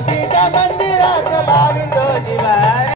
मारुतीच्या मंदिरात लावितो शिवाय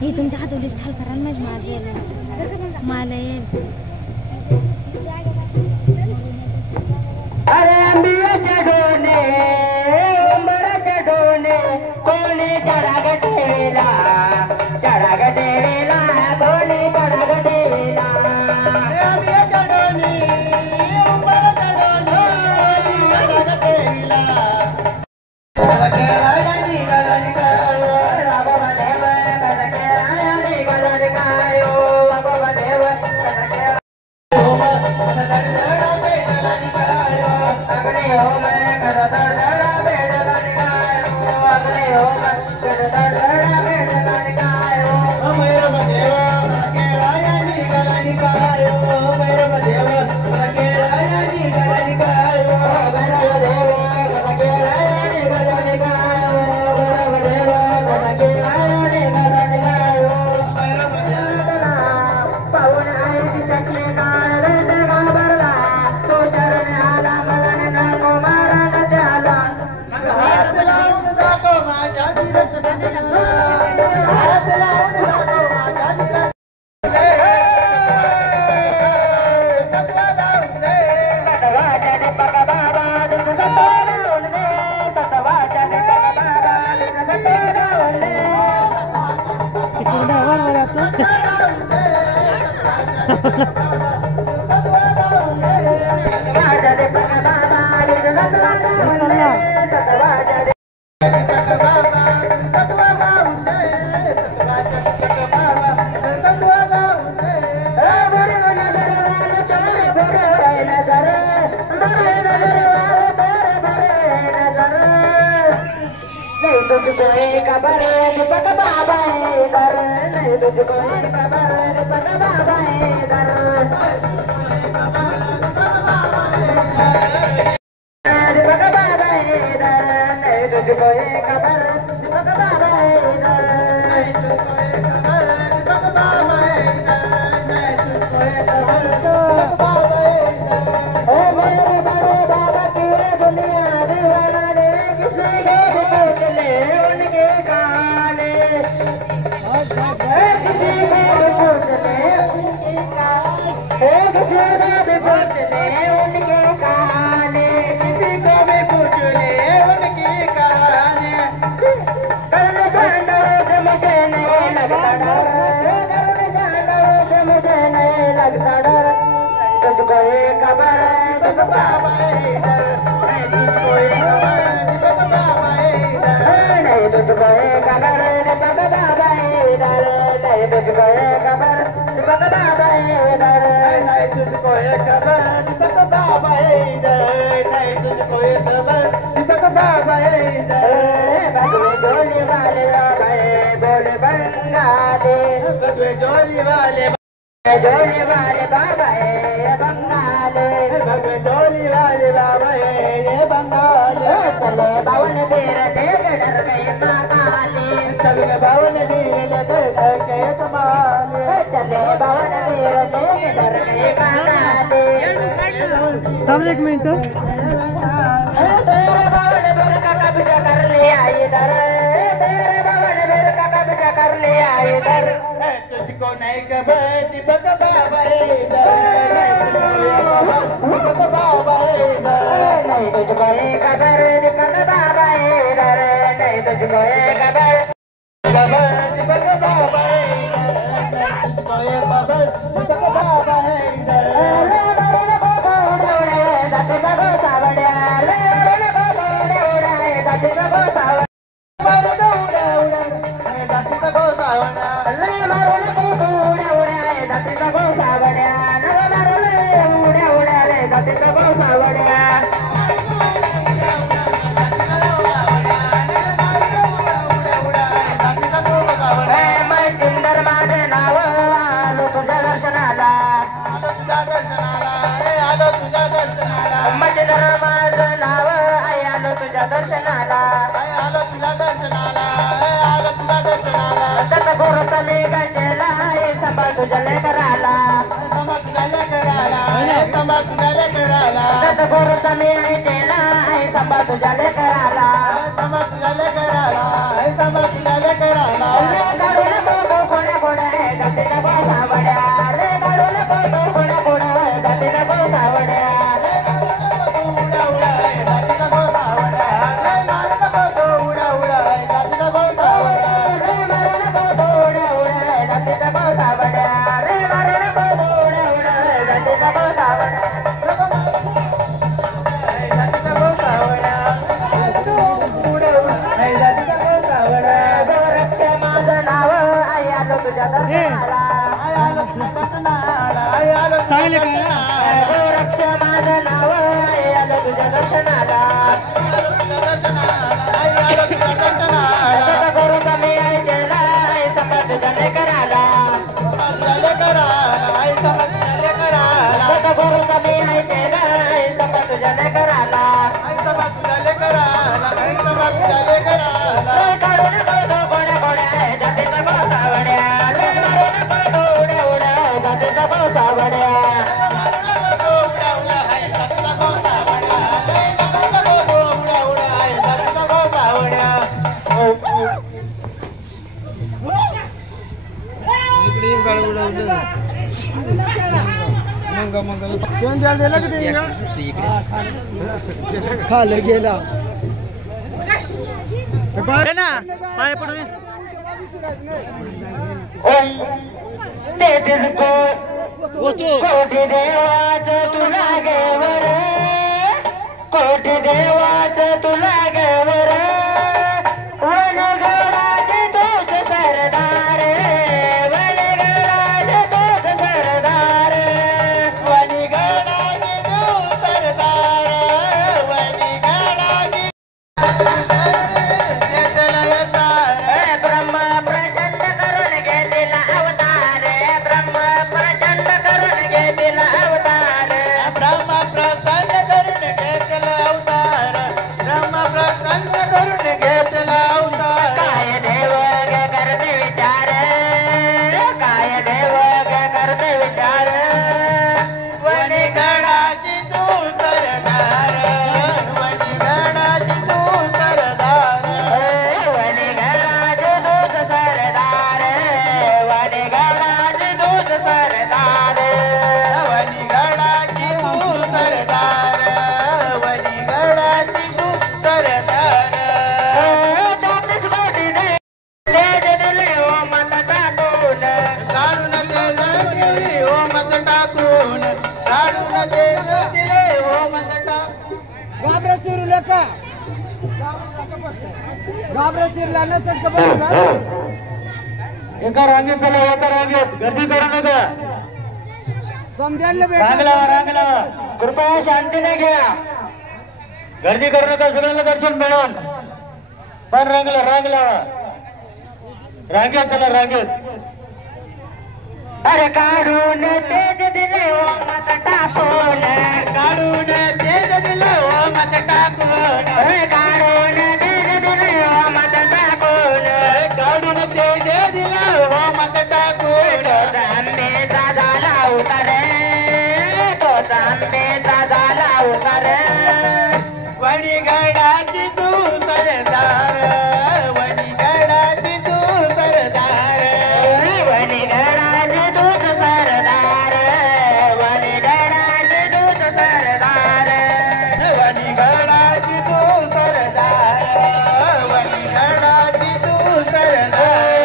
ही तुमच्या हातोलीस खाल करा माझी माल येईल अरे अंबियाच्या डोने उंबराच्या डोने कोणी चढागटेला कोणी चढागटेला अंबियाच्या डोने उंबराच्या डोने चढागटेला दुनिया उनके कहानी किसी को भी पूछ ले उनकी कहानी करुण कांडों से मुझे नहीं लगता डर करुण कांडों से मुझे नहीं लगता डर तुझको ये खबर तुझको बाबा इधर तुझको ये खबर तुझको बाबा इधर नहीं तुझको ये खबर तुझको बाबा इधर नहीं तुझको ये खबर तुझको बाबा इधर नहीं तुझको ये खबर तुझको बाबा इधर नहीं तुझको ये खबर तुझको बाबा इधर बगवे जोली वाले भाई बोले बंगाली बगवे जोली वाले बाबा है ये बंगाली बगवे जोली वाले बाबा है ये बंगाली चले बावन तेरे देख डर गए मामाली चले बावन तेरे देख गए कमाली चले बावन तेरे देख डर गए मामाली तब एक मिनट तेरे बावन बेर का कब्जा कर लिया इधर तेरे बावन बेर का कब्जा कर लिया इधर तुझको नहीं खबर दीपक बाबा इधर दीपक बाबा इधर नहीं तुझको ये खबर दीपक बाबा इधर नहीं तुझको ये खबर दीपक बाबा इधर तुझको ये खबर दीपक बाबा इधर तुझले कराला गुरु तमी आई तेला संभा तुझले कराला गाडून बोबो कोणा कोणा गतीन बोसावड्या रे गाडून बोबो कोणा कोणा गतीन बोसावड्या चांगले करा रक्ष माझं नाव आलं तुझ्या दर्शनाला गुरु कमी आई केला समज तुझ्या कराला गुरु कमी आई केला समज तुझ्या कराला काढून बघतो गोड्या गोड्या जातीत गोसावड्या उड्या उड्या जातीत गोसावड्या खाली गेला ना पाय पडून कोटी देवाच तुला गेवर कोटी देवाच तुला गेवर वनगडाचे तोच सरदार वनगडाचे तोच सरदार वनगडाचे तोच सरदार वनगडाचे ब्रह्म प्रचंड करून घेतला अवतार ब्रह्म प्रचंड करून घेतला अवतार ब्रह्म प्रचंड घाबरा शिरूला का घाबरा शिरला ना चटक बघा एका रांगेत चला एका रांगेत गर्दी करू नका समजायला रांगला कृपया शांतीने घ्या गर्दी करू नका सगळ्यांना दर्शन मिळून पण रांगला रांगेत चला रांगेत अरे काढून तेज दिले ओ मत टाकून काढून तेज दिले ओ मत टाकून काढून तेज दिले ओ मत टाकून काढून तेज दिले ओ मत टाकून आंबेचा झाला उतारे तो आंबेचा झाला उतारे वणीगडाची तू सरदार वणीगडाची तू सरदार वणीगडाची दूत सरदार वणीगडाची दूत सरदार वणीगडाची तू सरदार वणीगडाची तू सरदार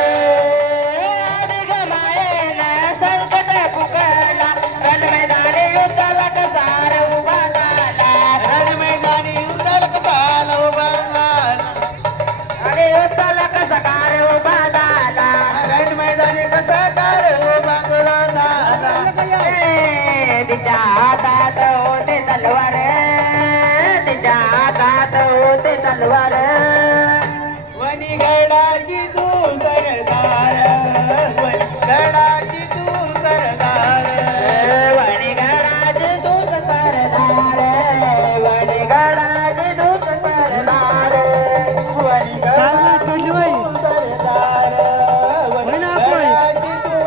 गमायेन संकट पुकारला रणमैदानी उतरला सार उभा झाला रणमैदानी उतरला सार उभा झाला अरे उतरला कसा कार उभा झाला रणमैदानी कसा कार उभा झाला तिच्या हातात होते तलवार तिच्या हातात होते तलवार वणीगडाची तू सरदार वणीगडाची तू सरदार वणीगडाची तू सरदार वणीगडाची तू सरदार वणीगडाची तू सरदार वणीगडाची तू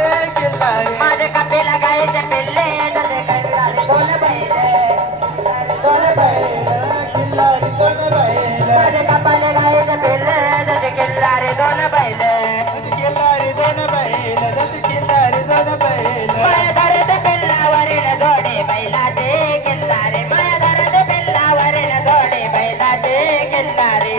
माझे कपे लगायचे पिल्ले दोन बैले माझे कपाले गायचे पिल्ले जसे किल्लारे दोन बैले माया धरत पिल्लावरील जोडे बैलाचे किल्लारे माया धरत पिल्लावरील जोडे बैलाचे किल्लारे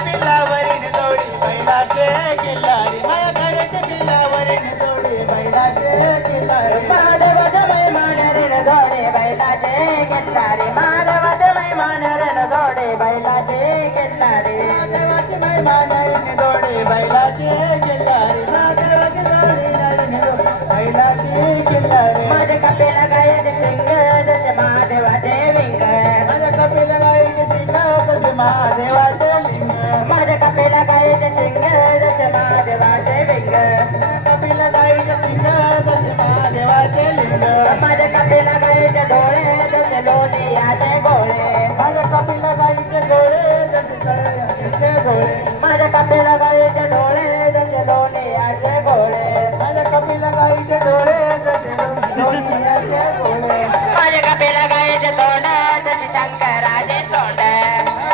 पिल्लावरील जोडी बैलाचे किल्लारे माया धरत पिल्लावरील जोडे बैलाचे किल्लारे माधवत मैमानरील जोडे बैलाचे किल्लारे माधवत मैमानरील जोडे बैलाचे किल्लारे माधवत मैमानरील जोडे बैलाचे किल्लारे माधवत मैमानरील बैलाचे किल्लारे माझे कपे लगायचे शिंग जसे महादेवाचे विंग माझे कपे लगायचे शिंग जसे महादेवाचे लिंग माझे कपे लगायचे शिंग जसे महादेवाचे विंग कपे लगायचे शिंग जसे महादेवाचे लिंग माझे कपे लगायचे डोळे जसे लोणियाचे गोळे माझे कपे लगायचे डोळे जसे लोणियाचे गोळे माझे कपे लगायचे डोळे जसे लोणियाचे गोळे माझे कपे लगायचे डोळे जसे लोणियाचे गोळे माझे कपे लगायचे तोंड जसे शंकराचे तोंड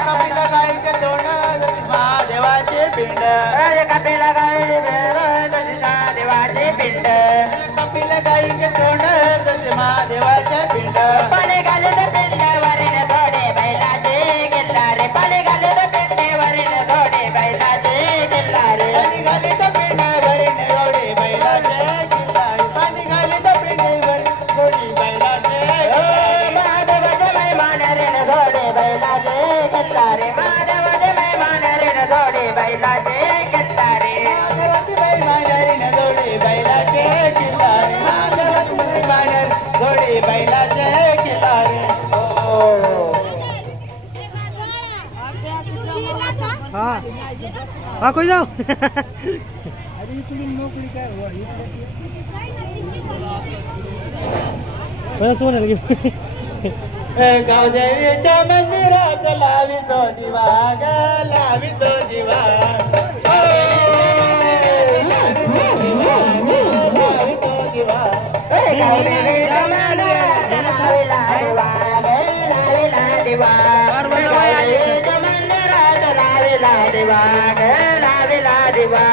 कपे लगायचे तोंड जसे महादेवाचे पिंड माझे कपे लगायचे पिंड जसे महादेवाचे पिंड कपे लगायचे तोंड जसे महादेवाचे पिंड पाणी घालत पिंडावरील थोडे बैलाचे किल्लारे पाणी घालत पिंडेवरील थोडे बैलाचे किल्लारे पाणी घालत पिंडावरील थोडे बैलाचे किल्लारे पाणी घालत पिंडेवरील थोडे बैलाचे माधवत मैमानरील थोडे बैलाचे किल्लारे माधवत मैमानरील थोडे बैलाचे किल्लारे माधवत मैमानरील थोडे बैलाचे किल्लारे माधवत मैमानरील थोडे बैलाचे किल्लारे हाँ हाँ कोई जाओ इकडून मोकळी काय हो गावदेवीच्या मंदिरात लावितो दिवा ग लावितो दिवा लावितो दिवा गावदेवीच्या मंदिरात लाविला दिवा गावदेवीच्या मंदिरात लाविला दिवा ग लाविला दिवा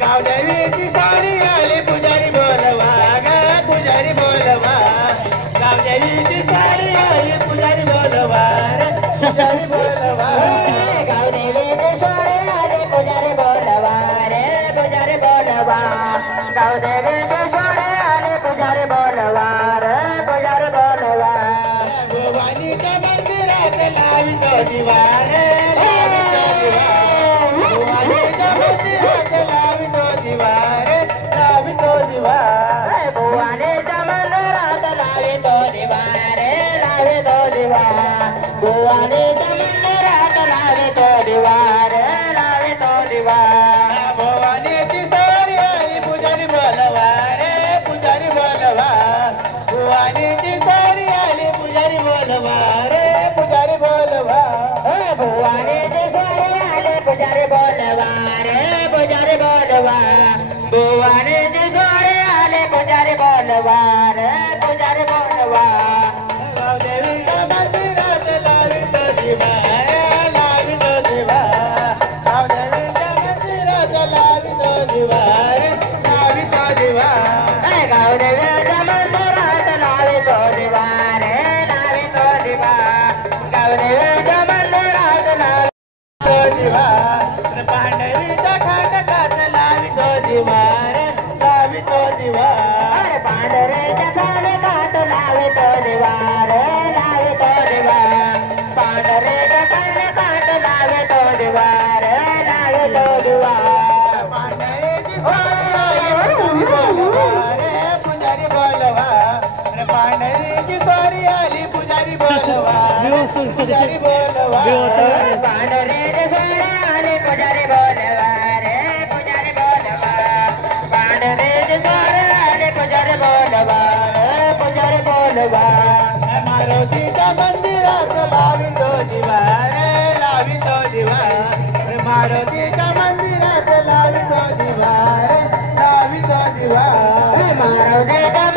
गावदेवीची साडी आली पुजारी बोलवा ग पुजारी बोलवा गावदेवीची साडी आली पुजारी बोलवा पुजारी बोलवा गावदेवीची साडी आली पुजारी बोलवा रे पुजारी बोलवा गावदेवीची साडी आली पुजारी बोलवा रे पुजारी बोलवा भवानीच्या मंदिरात लावितो दिवा रे लावितो दिवा भवानीच्या मंदिरात लावितो दिवा रे लावितो दिवा भवानीच्या मंदिरात लावितो दिवा रे लावितो दिवा भवानीच्या मंदिरात लावितो दिवा रे लावितो दिवा भवानीची साडी आली पुजारी बोलवा रे पुजारी बोलवा भवानीची साडी आली पुजारी बोलवा रे पुजारी बोलवा भवानीची साडी आली पुजारी बोलवा रे पुजारी बोलवा भवानीची साडी आली पुजारी बोलवा रे पुजारी बोलवा गावदेवीच्या मंदिरात लावितो दिवा लावितो दिवा गावदेवीच्या मंदिरात लावितो दिवा लावितो दिवा गावदेवीच्या मंदिरात लावितो दिवा रे लावितो दिवा गावदेवीच्या मंदिरात लावितो दिवा पांढरीच्या खांडात लावितो दिवा रे लावितो दिवा पांढरीच्या खांडात लावितो दिवा रे लावितो दिवा पांढरीच्या खांडात लावितो दिवा रे लावितो दिवा पांढरीची पुजारी बोलवा रे पांढरीची साडी आली पुजारी बोलवा पुजारी बोलवा पांढरीची साडी आली पुजारी बोलवा रे पुजारी बोलवा पांढरीची साडी आली पुजारी बोलवा रे पुजारी बोलवा मारुतीच्या मंदिरात लावितो दिवा रे लावितो दिवा मारुतीच्या मंदिरात लावितो दिवा रे लावितो दिवा मारुतीच्या